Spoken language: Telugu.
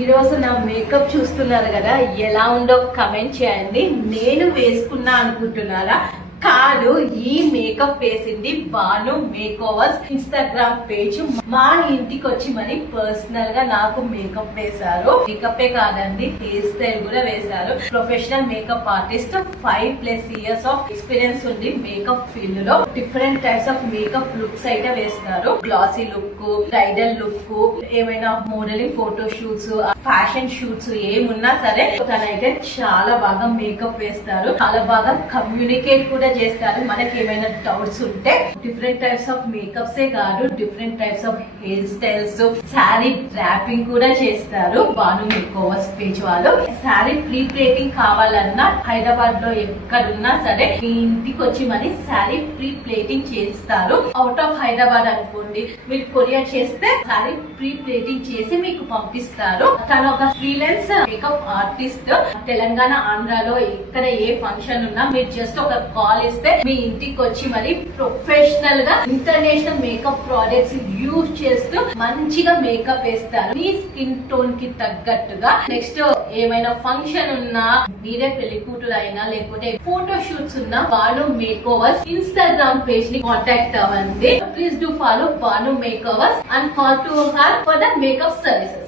ఈ రోజు నా మేకప్ చూస్తున్నారు కదా, ఎలా ఉందో కమెంట్ చేయండి. నేను వేసుకున్నా అనుకుంటున్నారా? కాదు, ఈ మేకప్ వేసింది బాను మేకోవర్స్ ఇన్స్టాగ్రామ్ పేజ్. మా ఇంటికి వచ్చి మరి పర్సనల్ గా నాకు మేకప్ వేశారు. మేకప్ కాదండి, హెయిర్ స్టైల్ కూడా వేశారు. Professional makeup artist, 5+ years of experience ఉంది మేకప్ ఫీల్డ్ లో. Different types of makeup looks అయితే వేస్తారు. గ్లాసీ లుక్, బ్రైడల్ లుక్, ఏమైనా modelling photo shoots, fashion shoots ఏమున్నా సరే తనైతే చాలా బాగా మేకప్ వేస్తారు. చాలా బాగా కమ్యూనికేట్ కూడా చేస్తారు. మనకి ఏమైనా డౌట్స్ ఉంటే డిఫరెంట్ టైప్స్ ఆఫ్ మేకప్స్ ఏ కాదు, different types of hair styles, sari dropping కూడా చేస్తారు. బాను మేకోవర్స్ పేజ్ వాళ్ళు. శారీ ప్రీ ప్లేటింగ్ కావాలన్నా హైదరాబాద్ లో ఎక్కడున్నా సరే మీ ఇంటికి వచ్చి మరి శారీ ప్రీ ప్లేటింగ్ చేస్తారు. అవుట్ ఆఫ్ హైదరాబాద్ అనుకోండి, మీరు కొరియర్ చేస్తే శారీ ప్రీ ప్లేటింగ్ చేసి మీకు పంపిస్తారు. తను ఒక ఫ్రీలాన్స్ మేకప్ ఆర్టిస్ట్. తెలంగాణ, ఆంధ్రాలో ఎక్కడ ఏ ఫంక్షన్ ఉన్నా మీరు జస్ట్ ఒక కాల్ ఇస్తే మీ ఇంటికి వచ్చి మరి ప్రొఫెషనల్ గా ఇంటర్నేషనల్ మేకప్ ప్రొడక్ట్స్ యూజ్ చేస్తూ మంచిగా మేకప్ వేస్తారు మీ స్కిన్ టోన్ కి తగ్గట్టుగా. నెక్స్ట్ ఏమైనా ఫంక్షన్ ఉన్నా, మీరే పెళ్లి కూతురు అయినా లేకపోతే ఫోటో షూట్స్ ఉన్నా బాను మేకోవర్స్ ఇన్స్టాగ్రామ్ పేజ్ ని కాంటాక్ట్ అవ్వండి. Please do follow Banu makeovers and call to her for the makeup services.